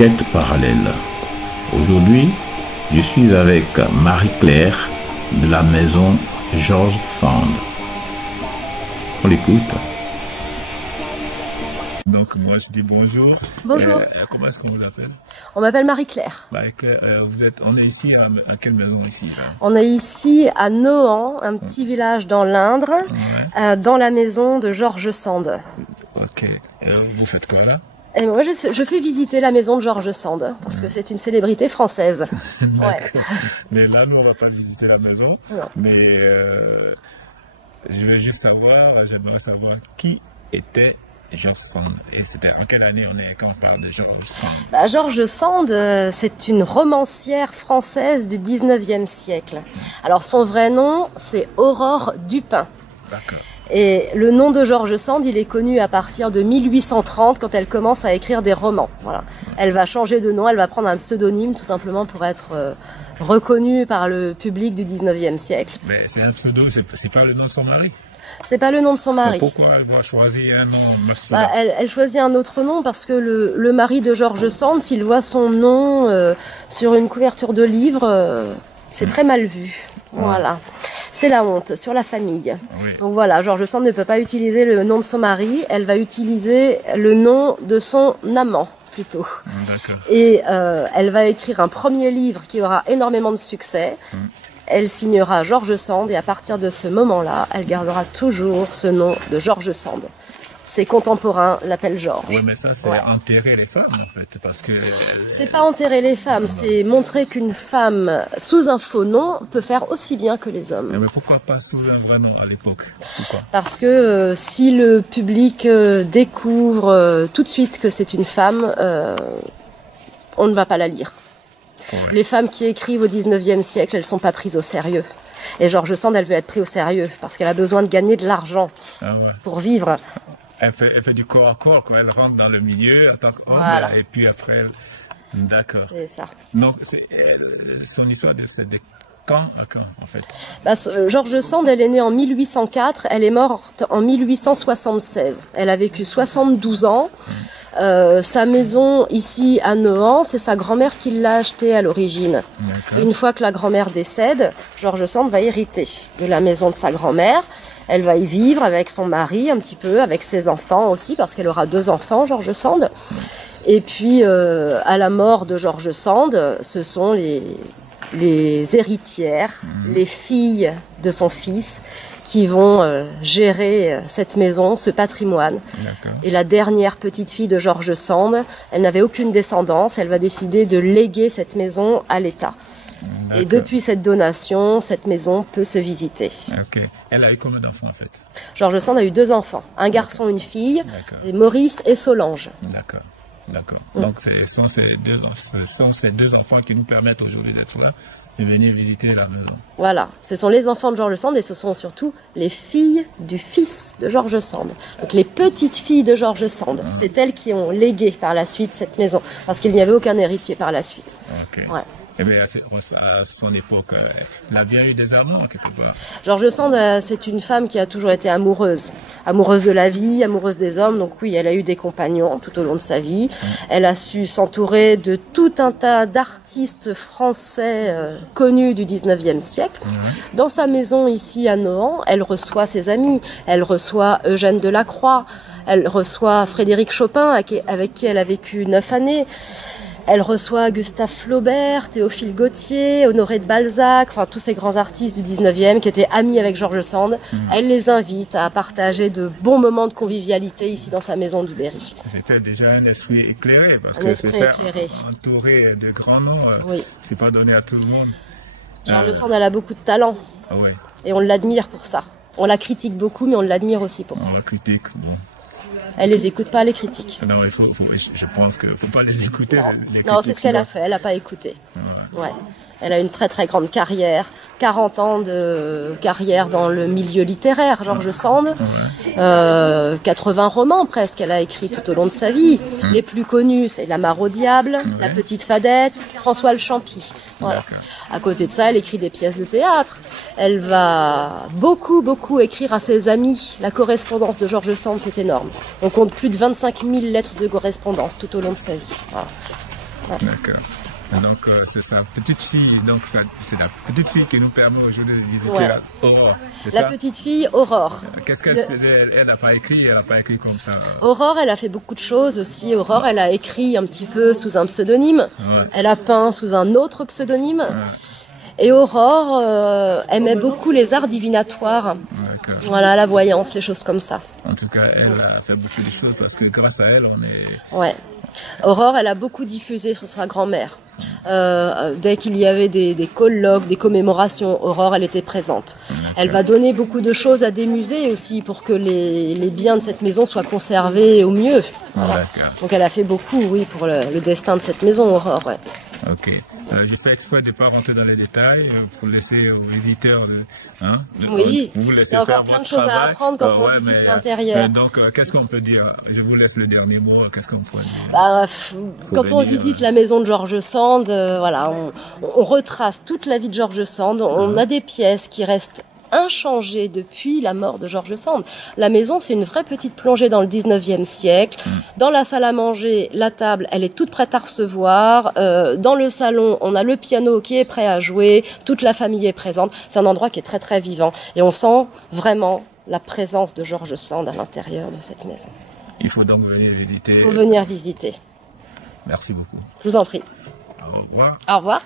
Quête parallèle. Aujourd'hui, je suis avec Marie-Claire de la maison George Sand. On l'écoute. Donc moi je dis bonjour. Bonjour. Comment est-ce qu'on vous appelle? On m'appelle Marie-Claire. Marie-Claire, on est ici à quelle maison ici là? On est ici à Nohant, un petit village dans l'Indre, dans la maison de George Sand. Ok. Et vous faites quoi là? Et moi je fais visiter la maison de George Sand parce que c'est une célébrité française. Ouais. Mais là nous on va pas visiter la maison. Non. Mais je veux juste j'aimerais savoir qui était George Sand. Et c'était en quelle année on est quand on parle de George Sand? George Sand, c'est une romancière française du 19e siècle. Alors son vrai nom, c'est Aurore Dupin. D'accord. Et le nom de George Sand, il est connu à partir de 1830 quand elle commence à écrire des romans. Voilà. Elle va changer de nom, elle va prendre un pseudonyme tout simplement pour être reconnue par le public du 19e siècle. Mais c'est un pseudo, c'est pas le nom de son mari? C'est pas le nom de son mari. Mais pourquoi elle doit choisir un nom masculin? Elle choisit un autre nom parce que le mari de George Sand, s'il voit son nom sur une couverture de livre, c'est très mal vu. Voilà. C'est la honte sur la famille. Oui. Donc voilà, George Sand ne peut pas utiliser le nom de son mari, elle va utiliser le nom de son amant plutôt. D'accord. Et elle va écrire un premier livre qui aura énormément de succès. Elle signera George Sand et à partir de ce moment-là, elle gardera toujours ce nom de George Sand. Ses contemporains l'appellent Georges. Oui, mais ça, c'est enterrer les femmes, en fait, parce que... C'est pas enterrer les femmes, c'est montrer qu'une femme sous un faux nom peut faire aussi bien que les hommes. Mais pourquoi pas sous un vrai nom à l'époque? Parce que si le public découvre tout de suite que c'est une femme, on ne va pas la lire. Ouais. Les femmes qui écrivent au 19e siècle, elles ne sont pas prises au sérieux. Et George Sand, elle veut être prise au sérieux parce qu'elle a besoin de gagner de l'argent pour vivre. Elle fait du corps à corps, quand elle rentre dans le milieu en tant qu'homme, et puis après, d'accord. C'est ça. Donc, son histoire, c'est de quand à quand, en fait? George Sand, elle est née en 1804, elle est morte en 1876. Elle a vécu 72 ans. Sa maison ici à Nohant, c'est sa grand-mère qui l'a achetée à l'origine. Une fois que la grand-mère décède, George Sand va hériter de la maison de sa grand-mère. Elle va y vivre avec son mari un petit peu, avec ses enfants aussi, parce qu'elle aura 2 enfants, George Sand. Et puis, à la mort de George Sand, ce sont les héritières, les filles de son fils, qui vont gérer cette maison, ce patrimoine. Et la dernière petite fille de George Sand, elle n'avait aucune descendance, elle va décider de léguer cette maison à l'État. Et depuis cette donation, cette maison peut se visiter. Ok. Elle a eu combien d'enfants en fait? George Sand a eu 2 enfants, un garçon, une fille, et Maurice et Solange. D'accord. D'accord. Donc ce sont ces deux enfants qui nous permettent aujourd'hui d'être là et venir visiter la maison. Voilà, ce sont les enfants de George Sand et ce sont surtout les filles du fils de George Sand. Donc les petites filles de George Sand, c'est elles qui ont légué par la suite cette maison, parce qu'il n'y avait aucun héritier par la suite. Ok. Ouais. Et bien à son époque, elle a bien eu des amants quelque part. George Sand, c'est une femme qui a toujours été amoureuse. Amoureuse de la vie, amoureuse des hommes. Donc oui, elle a eu des compagnons tout au long de sa vie. Elle a su s'entourer de tout un tas d'artistes français connus du 19e siècle. Dans sa maison ici à Nohant, elle reçoit ses amis. Elle reçoit Eugène Delacroix. Elle reçoit Frédéric Chopin, avec qui elle a vécu 9 années. Elle reçoit Gustave Flaubert, Théophile Gautier, Honoré de Balzac, enfin tous ces grands artistes du 19e qui étaient amis avec George Sand. Elle les invite à partager de bons moments de convivialité ici dans sa maison du Berry. C'était déjà un esprit éclairé, parce que se faire entourer de grands noms, c'est pas donné à tout le monde. George Sand, elle a beaucoup de talent. Et on l'admire pour ça. On la critique beaucoup, mais on l'admire aussi pour ça. On la critique, bon. Elle les écoute pas, les critiques. Non, je pense qu'il ne faut pas les écouter. Non, c'est ce qu'elle a fait, elle n'a pas écouté. Ouais. Elle a une très très grande carrière, 40 ans de carrière dans le milieu littéraire, George Sand, 80 romans presque qu'elle a écrit tout au long de sa vie. Les plus connus, c'est La Mare au diable, La Petite Fadette, François le Champy. Voilà. À côté de ça, elle écrit des pièces de théâtre. Elle va beaucoup écrire à ses amis. La correspondance de George Sand, c'est énorme. On compte plus de 25 000 lettres de correspondance tout au long de sa vie. Voilà. Ouais. D'accord. Donc c'est sa petite fille, donc c'est la petite fille qui nous permet aujourd'hui de visiter Ouais. Aurore. La petite fille Aurore. Qu'est-ce qu'elle faisait? Elle n'a pas écrit, elle n'a pas écrit comme ça. Aurore, elle a fait beaucoup de choses aussi. Aurore, elle a écrit un petit peu sous un pseudonyme. Ouais. Elle a peint sous un autre pseudonyme. Ouais. Et Aurore aimait beaucoup les arts divinatoires. D'accord. Voilà, la voyance, les choses comme ça. En tout cas, elle a fait beaucoup de choses parce que grâce à elle, on est... Ouais. Aurore, elle a beaucoup diffusé sur sa grand-mère. Dès qu'il y avait des colloques, des commémorations, Aurore, elle était présente. Elle va donner beaucoup de choses à des musées aussi pour que les biens de cette maison soient conservés au mieux. Voilà. D'accord. Donc elle a fait beaucoup, oui, pour le destin de cette maison, Aurore. Ouais. Ok. J'ai fait exprès de ne pas rentrer dans les détails pour laisser aux visiteurs, Oui, vous il laisser y a faire encore plein de votre choses à travail. apprendre quand on visite l'intérieur. Donc, qu'est-ce qu'on peut dire? Je vous laisse le dernier mot. Qu'est-ce qu'on peut dire? Bah, quand on venir, visite la maison de George Sand, voilà, on retrace toute la vie de George Sand. On a des pièces qui restent inchangées depuis la mort de George Sand. La maison, c'est une vraie petite plongée dans le 19e siècle. Dans la salle à manger, la table, elle est toute prête à recevoir. Dans le salon, on a le piano qui est prêt à jouer. Toute la famille est présente. C'est un endroit qui est très très vivant. Et on sent vraiment la présence de George Sand à l'intérieur de cette maison. Il faut donc venir visiter. Il faut venir visiter. Merci beaucoup. Je vous en prie. Au revoir. Au revoir.